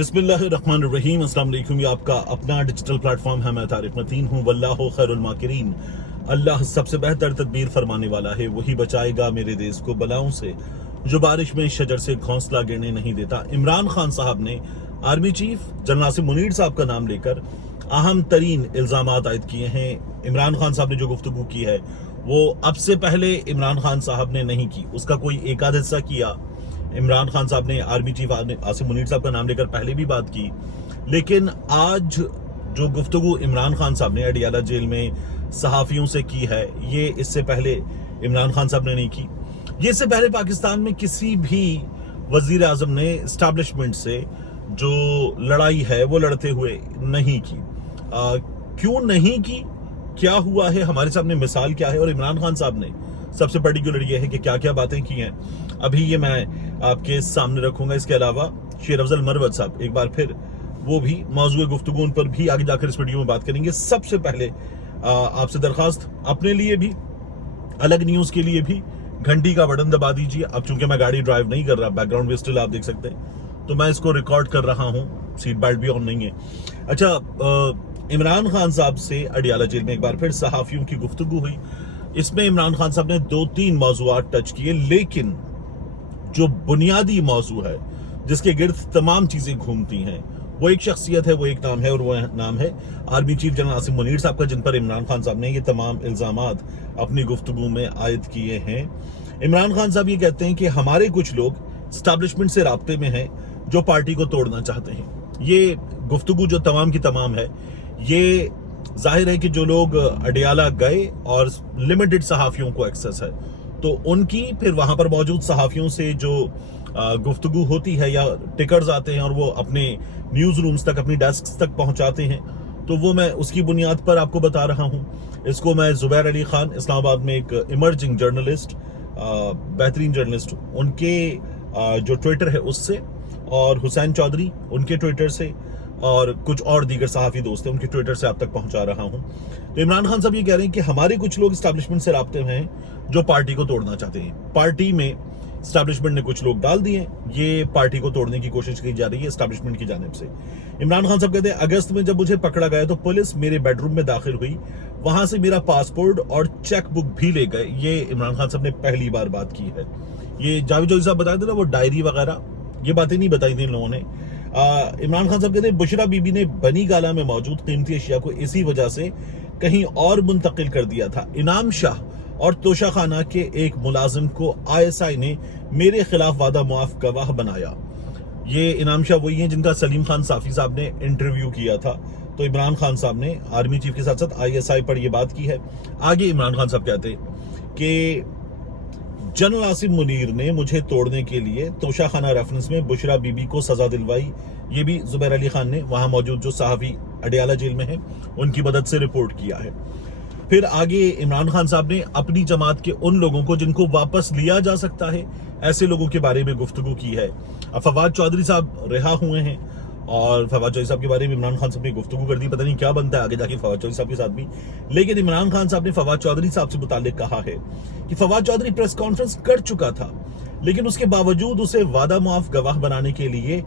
बिस्मिल्लाहिर्रहमानिर्रहीम। अस्सलाम वालेकुम। ये आपका अपना डिजिटल प्लेटफॉर्म है। मैं तारिक मतीन हूँ। वल्लाहु खैरुल माकिरीन। अल्लाह सबसे बेहतर तदबीर फरमाने वाला है। वही बचाएगा मेरे देश को बलाओं से, जो बारिश में शजर से घोंसला गिरने नहीं देता। इमरान खान साहब ने army chief general Asim Munir साहब का नाम लेकर अहम तरीन इल्जामात आयद किए हैं। इमरान खान साहब ने जो गुफ्तगू की है वो अब से पहले इमरान खान साहब ने नहीं की। उसका कोई एक आध हिस्सा किया। इमरान खान साहब ने आर्मी चीफ आसिम मुनीर साहब का नाम लेकर पहले भी बात की, लेकिन आज जो गुफ्तगू इमरान खान साहब ने अडियाला जेल में सहाफ़ियों से की है, ये इससे पहले इमरान खान साहब ने नहीं की। ये इससे पहले पाकिस्तान में किसी भी वजीर आजम ने इस्टेब्लिशमेंट से जो लड़ाई है वो लड़ते हुए नहीं की। क्यों नहीं की, क्या हुआ है, हमारे सामने मिसाल क्या है, और इमरान खान साहब ने सबसे पर्टिकुलर ये है कि क्या क्या बातें की हैं, अभी ये मैं आपके सामने रखूंगा। इसके अलावा शेर अफजल मरवत साहब एक बार फिर वो भी मौजूद गुफ्तगू पर भी आगे जाकर इस वीडियो में बात करेंगे। सबसे पहले आपसे दरखास्त, अपने लिए भी अलग न्यूज के लिए भी घंटी का बटन दबा दीजिए। अब चूंकि मैं गाड़ी ड्राइव नहीं कर रहा, बैकग्राउंड में स्टिल आप देख सकते हैं, तो मैं इसको रिकॉर्ड कर रहा हूँ, सीट बेल्ट भी ऑन नहीं है। अच्छा, इमरान खान साहब से अडियाला जेल में एक बार फिर सहाफियों की गुफ्तगू हुई। इसमें इमरान खान साहब ने 2-3 मौज़ूआत टच किए, लेकिन जो बुनियादी मौजू है जिसके गिर्द तमाम चीजें घूमती हैं, वो एक शख्सियत है, वो एक नाम है, और वो नाम है army chief general Asim Munir साहब का, जिन पर इमरान खान साहब ने ये तमाम इल्जामात अपनी गुफ्तगू में आयद किए हैं। इमरान खान साहब ये कहते हैं कि हमारे कुछ लोग एस्टेब्लिशमेंट से राब्ते में हैं जो पार्टी को तोड़ना चाहते हैं। ये गुफ्तगू जो तमाम की तमाम है, ये जाहिर है कि जो लोग अडियाला गए और लिमिटेड सहाफियों को एक्सेस है, तो उनकी फिर वहां पर मौजूद सहाफियों से जो गुफ्तगू होती है या टिकर्स आते हैं और वो अपने न्यूज रूम्स तक, अपनी डेस्क तक पहुंचाते हैं, तो वो मैं उसकी बुनियाद पर आपको बता रहा हूं। इसको मैं जुबैर अली खान, इस्लामाबाद में एक इमर्जिंग जर्नलिस्ट, बेहतरीन जर्नलिस्ट, उनके जो ट्विटर है उससे, और हुसैन चौधरी उनके ट्विटर से, और कुछ और दीगर सहाफी दोस्त हैं उनके ट्विटर से आप तक पहुंचा रहा हूं। तो इमरान खान साहब ये कह रहे हैं कि हमारे कुछ लोग एस्टेब्लिशमेंट से राब्ते में हैं जो पार्टी को तोड़ना चाहते हैं। पार्टी में एस्टेब्लिशमेंट ने कुछ लोग डाल दिए, ये पार्टी को तोड़ने की कोशिश की जा रही है एस्टेब्लिशमेंट की जानिब से। इमरान खान साहब कहते हैं, अगस्त में जब मुझे पकड़ा गया तो पुलिस मेरे बेडरूम में दाखिल हुई, वहां से मेरा पासपोर्ट और चेक बुक भी ले गए। ये इमरान खान साहब ने पहली बार बात की है। ये जावेद चौधरी साहब बताए थे ना, वो डायरी वगैरह, ये बातें नहीं बताई थी इन लोगों ने। इमरान खान साहब कहते हैं, बुशरा बीबी ने बनी गाला में मौजूद कीमती अशिया को इसी वजह से कहीं और मुंतकिल कर दिया था। इनाम शाह और तोशा खाना के एक मुलाजिम को ISI ने मेरे खिलाफ वादा मुआफ गवाह बनाया। ये इनाम शाह वही हैं जिनका सलीम खान साफी साहब ने इंटरव्यू किया था। तो इमरान खान साहब ने आर्मी चीफ के साथ साथ ISI पर यह बात की है। आगे इमरान खान साहब कहते कि जनरल आसिम मुनीर ने मुझे तोड़ने के लिए तोशा खाना रेफरेंस में बुशरा बीबी को सजा दिलवाई। ये भी जुबैर अली खान ने वहां मौजूद जो सहाफी अडियाला जेल में है उनकी मदद से रिपोर्ट किया है। फिर आगे इमरान खान साहब ने अपनी जमात के उन लोगों को जिनको वापस लिया जा सकता है, ऐसे लोगों के बारे में गुफ्तगू की है। अब फवाद चौधरी साहब रिहा हुए हैं, और फवाद चौधरी साहब के बारे में इमरान खान साहब ने गुफ्तगू कर दी। पता नहीं क्या बनता है आगे जाके फवाद चौधरी साहब के साथ भी, लेकिन इमरान खान साहब ने फवाद चौधरी साहब से मुताल्लिक कहा है कि फवाद चौधरी प्रेस कॉन्फ्रेंस कर चुका था, लेकिन उसके बावजूद उसे वादा मुआफ गवाह बनाने के लिए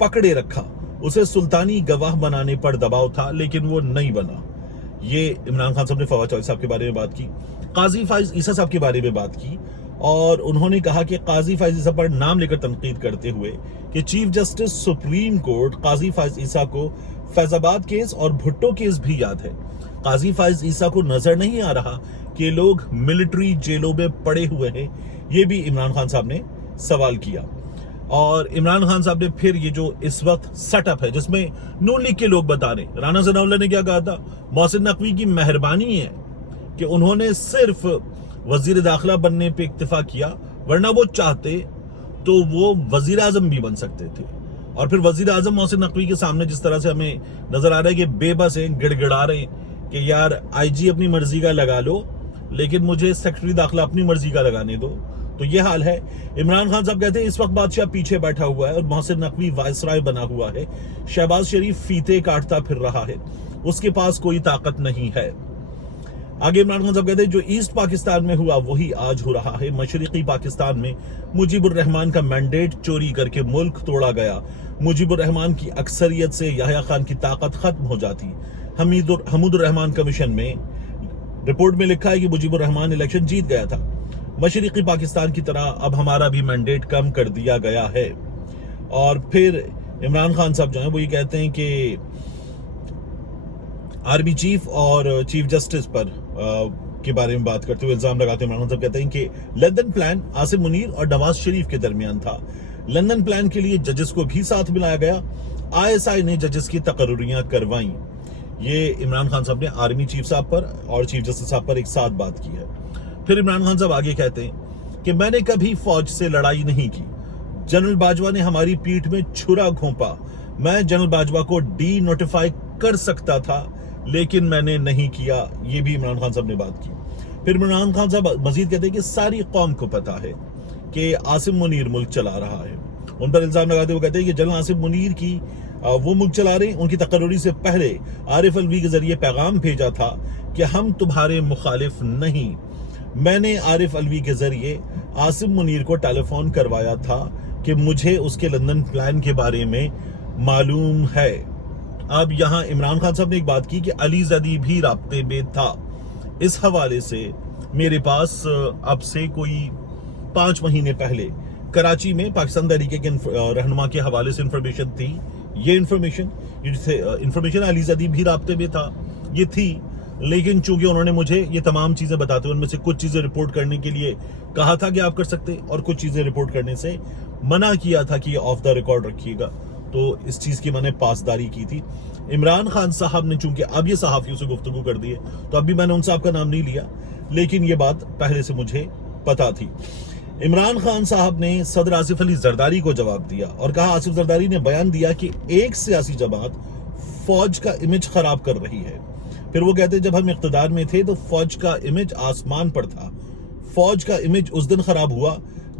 पकड़े रखा। उसे सुल्तानी गवाह बनाने पर दबाव था, लेकिन वो नहीं बना। ये इमरान खान साहब ने फवाद चौधरी साहब के बारे में बात की। काजी फाइज ईसा साहब के बारे में बात की, और उन्होंने कहा कि काजी फाइज ईसा पर नाम लेकर तनकीद करते हुए कि चीफ जस्टिस सुप्रीम कोर्ट काजी फाइज ईसा को फैजाबाद केस और भुट्टो केस भी याद है। काजी फाइज ईसा को नजर नहीं आ रहा कि लोग मिलिट्री जेलों में पड़े हुए हैं। ये भी इमरान खान साहब ने सवाल किया। और इमरान खान साहब ने फिर ये जो इस वक्त सेटअप है जिसमें नून लीग के लोग बता रहे, राना ज़नाउल्लाह ने क्या कहा था, मोहसिन नकवी की मेहरबानी है कि उन्होंने सिर्फ वजीर दाखिला बनने पे इक्तिफा किया, वरना वो चाहते तो वो वजीर आजम भी बन सकते थे। और फिर वजीर आजम मोहसिन नकवी के सामने जिस तरह से हमें नजर आ रहा है कि बेबस हैं, गिड़गिड़ा रहे हैं कि यार IG अपनी मर्जी का लगा लो, लेकिन मुझे सेक्रेटरी दाखिला अपनी मर्जी का लगाने दो। तो ये हाल है। इमरान खान साहब कहते हैं, इस वक्त बादशाह पीछे बैठा हुआ है और मोहसिन नकवी वायसराय बना हुआ है। शहबाज शरीफ फीते काटता फिर रहा है, उसके पास कोई ताकत नहीं है। आगे इमरान खान साहब कहते हैं, जो ईस्ट पाकिस्तान में हुआ वही आज हो रहा है। मशरिकी पाकिस्तान में मुजीबुर रहमान का मैंडेट चोरी करके मुल्क तोड़ा गया। मुजीब उर-रहमान की अक्सरियत से याह्या खान की ताकत खत्म हो जाती। हमीद उर-रहमान कमीशन में रिपोर्ट में लिखा है कि मुजीब उर-रहमान इलेक्शन जीत गया था। मशरिकी पाकिस्तान की तरह अब हमारा भी मैंडेट कम कर दिया गया है। और फिर इमरान खान साहब जो हैं वो ये कहते हैं कि आर्मी चीफ और चीफ जस्टिस पर के बारे में बात करते हुए इल्जाम लगाते हुए इमरान खान साहब कहते हैं कि लंदन प्लान आसिम मुनीर और नवाज शरीफ के दरमियान था। लंदन प्लान के लिए जजेस को भी साथ मिलाया गया। ISI ने जजेस की तकर्रुरियां करवाई। ये इमरान खान साहब ने आर्मी चीफ साहब पर और चीफ जस्टिस साहब पर एक साथ बात की है। फिर इमरान खान साहब आगे कहते हैं कि मैंने कभी फौज से लड़ाई नहीं की। जनरल बाजवा ने हमारी पीठ में छुरा घोंपा। मैं जनरल बाजवा को डी नोटिफाई कर सकता था लेकिन मैंने नहीं किया। ये भी इमरान खान साहब ने बात की। फिर इमरान खान साहब मजीद कहते हैं कि सारी कौम को पता है कि आसिम मुनीर मुल्क चला रहा है। उन पर इल्जाम लगाते हुए कहते हैं कि जनरल आसिम मुनीर की वो मुल्क चला रहे। उनकी तकर्रुरी से पहले आरिफ अलवी के जरिए पैगाम भेजा था कि हम तुम्हारे मुखालिफ नहीं। मैंने आरिफ अलवी के जरिए आसिम मुनीर को टेलीफोन करवाया था कि मुझे उसके लंदन प्लान के बारे में मालूम है। अब यहाँ इमरान खान साहब ने एक बात की कि अली जदी भी राब्ते में था। इस हवाले से मेरे पास अब से कोई 5 महीने पहले कराची में पाकिस्तान तहरीके के रहनुमा के हवाले से इंफॉर्मेशन थी। ये इंफॉर्मेशन अली जदी भी राब्ते में था ये थी, लेकिन चूंकि उन्होंने मुझे ये तमाम चीजें बताते हुए उनमें से कुछ चीजें रिपोर्ट करने के लिए कहा था कि आप कर सकते और कुछ चीजें रिपोर्ट करने से मना किया था कि ये ऑफ द रिकॉर्ड रखिएगा। तो इस चीज की मैंने पासदारी की थी। इमरान खान साहब ने चूंकि अब ये सहाफियों से गुफ्तगू कर दी है तो अभी मैंने उनसे आपका नाम नहीं लिया, लेकिन ये बात पहले से मुझे पता थी। इमरान खान साहब ने सदर आसिफ अली जरदारी को जवाब दिया और कहा आसिफ जरदारी ने बयान दिया कि एक सियासी जमात फौज का इमेज खराब कर रही है। फिर वो कहते जब हम इख्तिदार में थे तो फौज का इमेज आसमान पर था। फौज का इमेज उस दिन खराब हुआ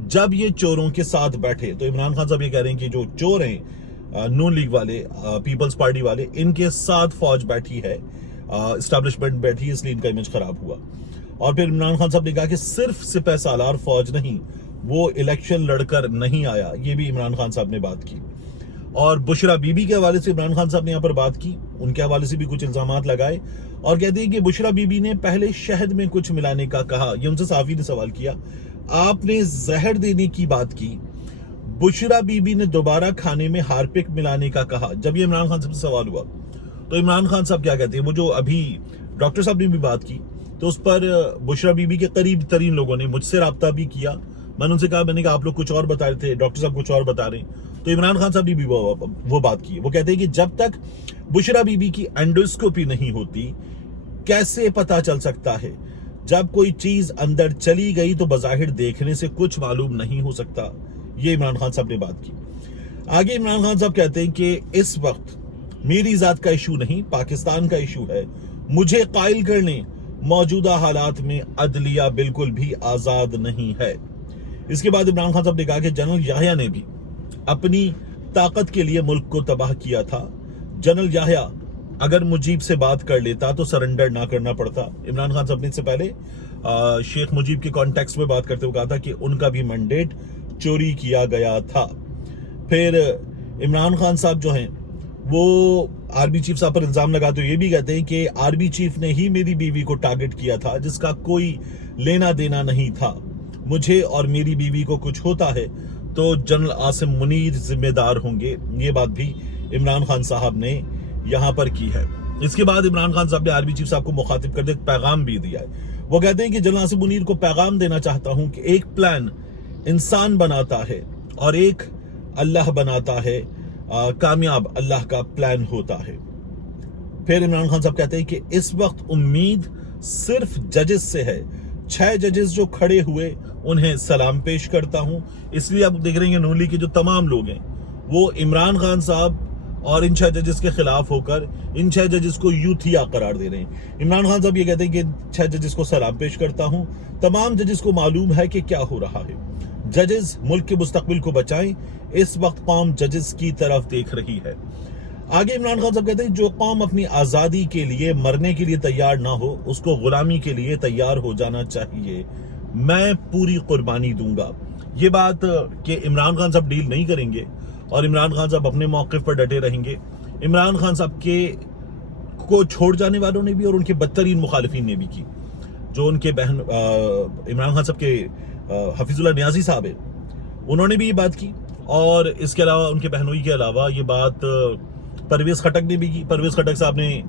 जब ये चोरों के साथ बैठे। तो इमरान खान साहब ये कह रहे हैं कि जो चोर हैं नून लीग वाले, पीपल्स पार्टी वाले, इनके साथ फौज बैठी है, एस्टैब्लिशमेंट बैठी है, इसलिए इनका इमेज खराब हुआ। और फिर इमरान खान साहब ने कहा कि सिर्फ सिपह सालार फौज नहीं, वो इलेक्शन लड़कर नहीं आया। ये भी इमरान खान साहब ने बात की। और बुशरा बीबी के हवाले से इमरान खान साहब ने यहाँ पर बात की, उनके हवाले से भी कुछ इल्जामात लगाए और कहते हैं कि बुशरा बीबी ने पहले शहद में कुछ मिलाने का कहा। ये उनसे साफी ने सवाल किया, आपने जहर देने की बात की, बुशरा बीबी ने दोबारा खाने में हार्पिक मिलाने का कहा। जब ये इमरान खान साहब से सवाल हुआ तो इमरान खान साहब क्या कहते हैं, वो जो अभी डॉक्टर साहब ने भी बात की तो उस पर बुशरा बीबी के करीब तरीन लोगों ने मुझसे रब्ता भी किया। मैंने उनसे कहा, मैंने कहा आप लोग कुछ और बता रहे थे, डॉक्टर साहब कुछ और बता रहे हैं। तो इमरान खान साहब ने भी वो बात की। वो कहते हैं कि जब तक बुशरा बीबी की एंडोस्कोपी नहीं होती कैसे पता चल सकता है, जब कोई चीज अंदर चली गई तो बज़ाहिर देखने से कुछ मालूम नहीं हो सकता। ये इमरान खान साहब ने बात की। आगे इमरान खान साहब कहते हैं कि इस वक्त मेरी जात का इशू नहीं, पाकिस्तान का इशू है। मुझे कायल करने मौजूदा हालात में अदलिया बिल्कुल भी आजाद नहीं है। इसके बाद इमरान खान साहब ने कहा कि जनरल याह्या ने भी अपनी ताकत के लिए मुल्क को तबाह किया था। जनरल याह्या अगर मुजीब से बात कर लेता तो सरेंडर ना करना पड़ता। इमरान खान साहब ने इससे पहले शेख मुजीब के कॉन्टेक्स्ट में बात करते हुए कहा था कि उनका भी मैंडेट चोरी किया गया था। फिर इमरान खान साहब जो हैं वो आर्मी चीफ साहब पर इल्जाम लगाते हुए ये भी कहते हैं कि आर्मी चीफ ने ही मेरी बीवी को टारगेट किया था, जिसका कोई लेना देना नहीं था। मुझे और मेरी बीवी को कुछ होता है तो जनरल आसिम मुनीर जिम्मेदार होंगे। ये बात भी इमरान खान साहब ने यहाँ पर की है। इसके बाद इमरान खान साहब ने आर्मी चीफ साहब को मुखातिब करते एक पैगाम भी दिया है। वो कहते हैं कि जनरल आसिम मुनीर को पैगाम देना चाहता हूं कि एक प्लान इंसान बनाता है और एक अल्लाह बनाता है, कामयाब अल्लाह का प्लान होता है। फिर इमरान खान साहब कहते हैं कि इस वक्त उम्मीद सिर्फ जजेस से है। 6 जजेस जो खड़े हुए उन्हें सलाम पेश करता हूं। इसलिए आप देख रहे हैं नून लीग के जो तमाम लोग हैं वो इमरान खान साहब और इन 6 जजेस के खिलाफ होकर इन 6 जजेस को यूथिया करार दे रहे हैं। इमरान खान साहब ये कहते हैं कि 6 जजेस को सलाम पेश करता हूं। तमाम जजेस को मालूम है कि क्या हो रहा है। जजेस मुल्क के मुस्तकबिल को बचाएं। इस वक्त कौम जजेस की तरफ देख रही है। आगे इमरान खान साहब कहते हैं जो कौम अपनी आजादी के लिए मरने के लिए तैयार ना हो उसको गुलामी के लिए तैयार हो जाना चाहिए। मैं पूरी कुर्बानी दूंगा। ये बात कि इमरान खान साहब डील नहीं करेंगे اور عمران خان صاحب اپنے موقف پر ڈٹے رہیں گے. عمران خان صاحب کے کو چھوڑ جانے والوں نے بھی اور ان کے بدترین مخالفین نے بھی کی. جو ان کے بہن عمران خان صاحب کے حفیظ اللہ نیازی صاحب ہیں, انہوں نے بھی یہ بات کی, اور اس کے علاوہ ان کے بہنوئی کے علاوہ یہ بات پرویز خٹک نے بھی کی. پرویز خٹک صاحب نے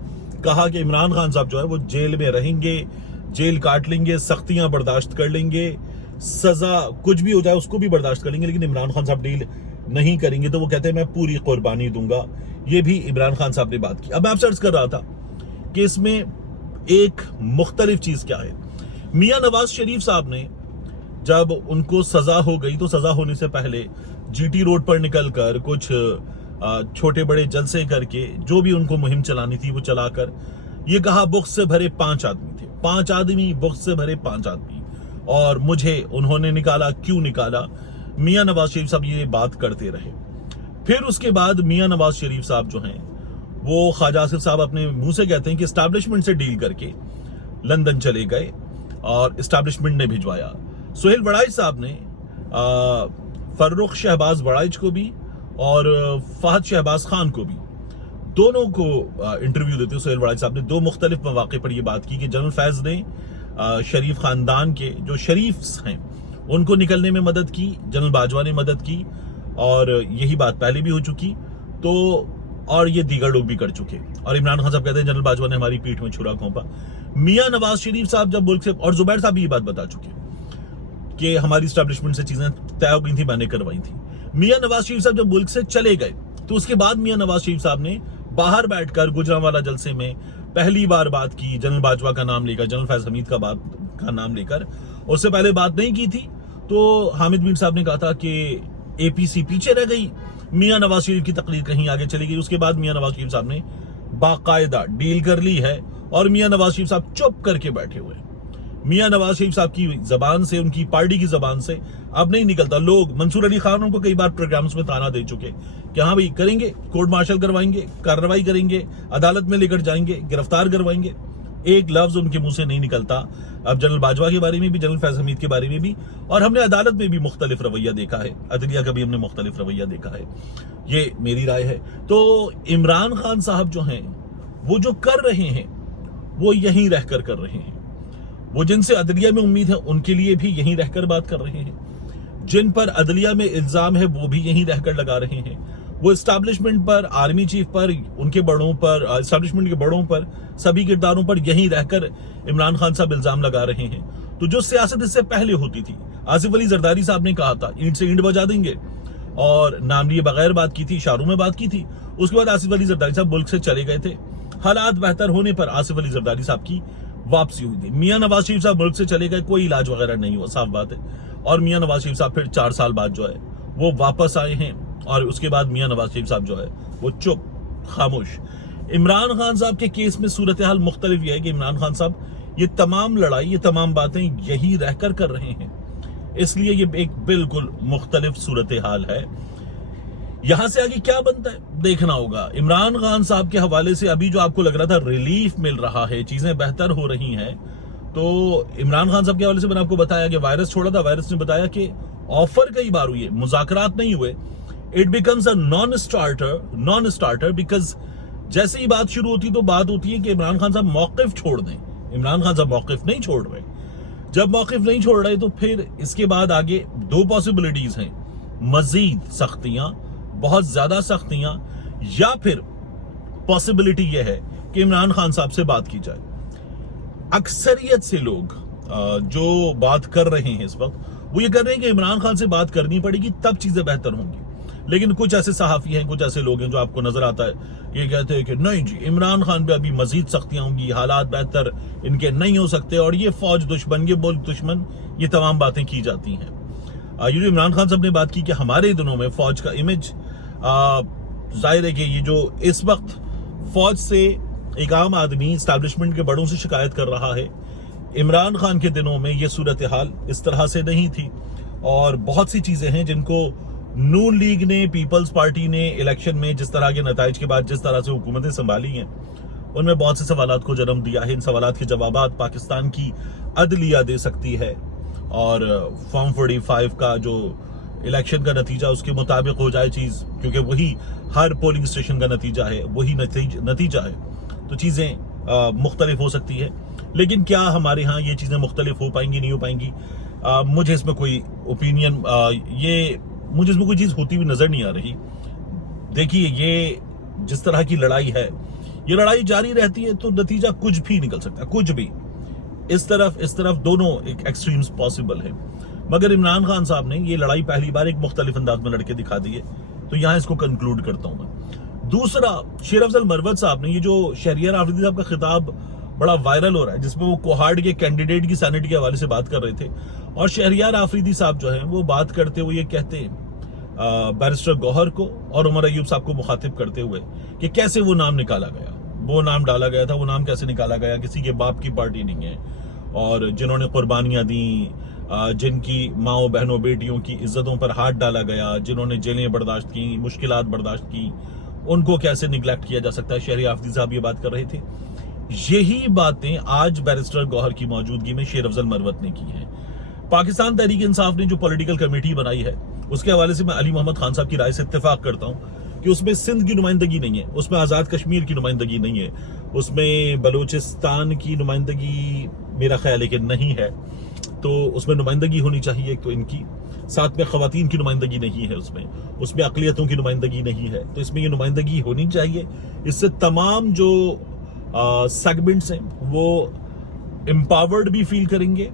کہا کہ عمران خان صاحب جو ہے وہ جیل میں رہیں گے, جیل کاٹ لیں گے, سختیاں برداشت کر لیں گے, سزا کچھ بھی ہو جائے اس کو بھی برداشت کر لیں گے, لیکن عمران خان صاحب ڈیل نہیں کریں گے. تو وہ کہتے ہیں میں پوری قربانی دوں گا. یہ بھی عمران خان صاحب نے بات کی. اب میں آپ سرچ کر رہا تھا کہ اس میں ایک مختلف چیز کیا ہے. میاں نواز شریف صاحب نے جب ان کو سزا ہو گئی تو سزا ہونے سے پہلے جی ٹی روڈ پر نکل کر کچھ چھوٹے بڑے جلسے کر کے جو بھی ان کو مہم چلانی تھی وہ چلا کر یہ کہا بغض سے بھرے 5 آدمی تھے, 5 آدمی, بغض سے بھرے 5 آدمی, اور مجھے انہوں نے نکالا. کیوں نکالا؟ میاں نواز شریف صاحب یہ بات کرتے رہے. پھر اس کے بعد میاں نواز شریف صاحب جو ہیں وہ خواجہ آصف صاحب اپنے منہ سے کہتے ہیں کہ اسٹیبلشمنٹ سے ڈیل کر کے لندن چلے گئے اور اسٹیبلشمنٹ نے بھجوایا. سہیل وڑائچ صاحب نے فرخ شہباز وڑائچ کو بھی اور فہد شہباز خان کو بھی, دونوں کو انٹرویو دیتے. سہیل وڑائچ صاحب نے 2 مختلف مواقع پر یہ بات کی کہ جنرل فیض نے شریف خاندان کے جو شریف ہیں ان کو نکلنے میں مدد کی, جنرل باجوہ نے مدد کی, اور یہی بات پہلے بھی ہو چکی تو, اور یہ دیگر لوگ بھی کر چکے. اور عمران خان صاحب کہتے ہیں جنرل باجوہ نے ہماری پیٹھ میں چھرا گھونپا. میاں نواز شریف صاحب جب ملک سے, اور زبیر صاحب بھی یہ بات بتا چکے کہ ہماری اسٹیبلشمنٹ سے چیزیں طے ہو گئی تھیں, میں نے کروائی تھیں. میاں نواز شریف صاحب جب ملک سے چلے گئے تو اس کے بعد میاں نواز شریف صاحب نے باہر بیٹھ کر گجرانوالہ جلسے میں پہلی بار بات کی, جنرل باجوہ کا نام لے کر, جنرل فیض حمید کا نام لے کر. اس سے پہلے بات نہیں کی تھی تو حامد میر صاحب نے کہا تھا کہ اے پی سی پیچھے رہ گئی, میاں نواز شریف کی تقریر کہیں آگے چلی گئی. اس کے بعد میاں نواز شریف صاحب نے باقاعدہ ڈیل کر لی ہے اور میاں نواز شریف صاحب چپ کر کے بیٹھے ہوئے. میاں نواز شریف صاحب کی زبان سے, ان کی پارٹی کی زبان سے اب نہیں نکلتا. لوگ منصور علی خان ان کو کئی بار پروگرامز میں تانا دے چکے کہ ہاں بھائی کریں گے, کورٹ مارشل کروائیں گے, کارروائی کریں گے, عدالت میں لے کر جائیں گے, گرفتار کروائیں گے. ایک لفظ ان کے منہ سے نہیں نکلتا. اب جنرل باجوہ کے بارے میں بھی, جنرل فیض حمید کے بارے میں بھی, اور ہم نے عدالت میں بھی مختلف رویہ دیکھا ہے, عدلیہ کا بھی ہم نے مختلف رویہ دیکھا ہے. یہ میری رائے ہے. تو عمران خان صاحب جو ہیں وہ جو کر رہے ہیں وہ یہیں رہ کر رہے ہیں. وہ جن سے عدلیہ میں امید ہے ان کے لیے بھی یہیں رہ کر بات کر رہے ہیں. جن پر عدلیہ میں الزام ہے وہ بھی یہیں رہ کر لگا رہے ہیں. وہ اسٹیبلشمنٹ پر, آرمی چیف پر, ان کے بڑوں پر, اسٹیبلشمنٹ کے بڑوں پر, سبھی کرداروں پر یہیں رہ کر عمران خان صاحب الزام لگا رہے ہیں. تو جو سیاست اس سے پہلے ہوتی تھی, آصف علی زرداری صاحب نے کہا تھا اینٹ سے اینٹ بجا دیں گے, اور نام لیے بغیر بات کی تھی, اشاروں میں بات کی تھی. اس کے بعد آصف علی زرداری صاحب ملک سے چلے گئے تھے. حالات بہتر ہونے پر آصف علی زرداری صاحب کی واپسی ہوئی تھی. میاں نواز شریف صاحب ملک سے چلے گئے, کوئی علاج وغیرہ نہیں ہوا, صاف بات ہے. اور میاں نواز شریف صاحب پھر 4 سال بعد جو ہے وہ واپس آئے ہیں, اور اس کے بعد میاں نواز شریف صاحب جو ہے وہ چپ, خاموش. عمران خان صاحب کے کیس میں صورتحال مختلف یہ ہے کہ عمران خان صاحب یہ تمام لڑائی, یہ تمام باتیں یہی رہ کر رہے ہیں. اس لیے یہ ایک بالکل مختلف صورتحال ہے. یہاں سے آگے کیا بنتا ہے دیکھنا ہوگا. عمران خان صاحب کے حوالے سے ابھی جو آپ کو لگ رہا تھا ریلیف مل رہا ہے, چیزیں بہتر ہو رہی ہیں, تو عمران خان صاحب کے حوالے سے میں نے آپ کو بتایا کہ وائرس چھوڑا تھا, وائرس نے بتایا کہ آفر کئی بار ہوئی ہے, مذاکرات نہیں ہوئے. It becomes a naan starter because جیسے ہی بات شروع ہوتی تو بات ہوتی ہے کہ عمران خان صاحب موقف چھوڑ دیں. عمران خان صاحب موقف نہیں چھوڑ رہے. جب موقف نہیں چھوڑ رہے تو پھر اس کے بعد آگے 2 پاسبلٹیز ہیں, مزید سختیاں, بہت زیادہ سختیاں, یا پھر پاسبلٹی یہ ہے کہ عمران خان صاحب سے بات کی جائے. اکثریت سے لوگ جو بات کر رہے ہیں اس وقت وہ یہ کر رہے ہیں کہ عمران خان سے بات کرنی پڑے گی تب چیزیں بہتر ہوں گی. لیکن کچھ ایسے صحافی ہیں, کچھ ایسے لوگ ہیں جو آپ کو نظر آتا ہے یہ کہتے ہیں کہ نہیں جی عمران خان پہ ابھی مزید سختیاں ہوں گی, حالات بہتر ان کے نہیں ہو سکتے, اور یہ فوج دشمن, یہ ملک دشمن, یہ تمام باتیں کی جاتی ہیں. یہ جو عمران خان صاحب نے بات کی کہ ہمارے دنوں میں فوج کا امیج, ظاہر ہے کہ یہ جو اس وقت فوج سے ایک عام آدمی اسٹیبلشمنٹ کے بڑوں سے شکایت کر رہا ہے, عمران خان کے دنوں میں یہ صورتحال اس طرح سے نہیں تھی. اور بہت سی چیزیں ہیں جن کو نون لیگ نے, پیپلز پارٹی نے الیکشن میں جس طرح کے نتائج کے بعد جس طرح سے حکومتیں سنبھالی ہیں ان میں بہت سے سوالات کو جنم دیا ہے. ان سوالات کے جوابات پاکستان کی عدلیہ دے سکتی ہے, اور فارم 45 کا جو इलेक्शन का नतीजा उसके मुताबिक हो जाए चीज़, क्योंकि वही हर पोलिंग स्टेशन का नतीजा है, वही नतीजा है, तो चीज़ें मुख्तलिफ हो सकती है। लेकिन क्या हमारे यहाँ ये चीज़ें मुख्तलिफ हो पाएंगी, नहीं हो पाएंगी, मुझे इसमें कोई ओपिनियन मुझे इसमें कोई चीज़ होती हुई नज़र नहीं आ रही। देखिए, ये जिस तरह की लड़ाई है, ये लड़ाई जारी रहती है तो नतीजा कुछ भी निकल सकता है, कुछ भी। इस तरफ दोनों एक एक्सट्रीम्स पॉसिबल है, मगर इमरान खान साहब ने ये लड़ाई पहली बार एक मुख्तलिफ अंदाज में लड़के दिखा दी है, तो यहाँ इसको कंक्लूड करता हूँ मैं। दूसरा, शेर अफजल मरवत साहब ने ये जो शहरियार आफरीदी साहब का खिताब बड़ा वायरल हो रहा है, जिसमें वो कोहाड़ के कैंडिडेट की सैनिटी के हवाले से बात कर रहे थे, और शहरियार आफरीदी साहब जो है वो बात करते हुए ये कहते हैं बैरिस्टर गौहर को और उमर अयूब साहब को मुखातिब करते हुए कि कैसे वो नाम निकाला गया, वो नाम डाला गया था, वो नाम कैसे निकाला गया, किसी के बाप की पार्टी नहीं है, और जिन्होंने कुर्बानियां दी, जिनकी माओ बहनों बेटियों की इज्जतों पर हाथ डाला गया, जिन्होंने जेलें बर्दाश्त की, मुश्किलात बर्दाश्त की, उनको कैसे निगलेक्ट किया जा सकता है। शहरी आफरीदी साहब ये बात कर रहे थे। यही बातें आज बैरिस्टर गौहर की मौजूदगी में शेर अफजल मरवत ने की है। पाकिस्तान तहरीक इंसाफ ने जो पॉलिटिकल कमेटी बनाई है, उसके हवाले से मैं अली मोहम्मद खान साहब की राय से इत्तेफाक करता हूं कि उसमें सिंध की नुमाइंदगी नहीं है, उसमें आज़ाद कश्मीर की नुमाइंदगी नहीं है, उसमें बलूचिस्तान की नुमाइंदगी मेरा ख्याल है कि नहीं है, तो उसमें नुमाइंदगी होनी चाहिए तो इनकी। साथ में ख़वातीन की नुमाइंदगी नहीं है, उसमें अक़लियतों की नुमाइंदगी नहीं है, तो इसमें ये नुमाइंदगी होनी चाहिए। इससे तमाम जो सेगमेंट्स हैं वो एम्पावर्ड भी फील करेंगे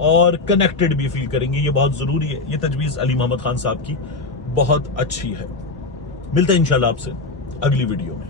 और कनेक्टेड भी फील करेंगे, ये बहुत ज़रूरी है। ये तजवीज़ अली मोहम्मद खान साहब की बहुत अच्छी है। मिलते हैं इंशाल्लाह आपसे अगली वीडियो में।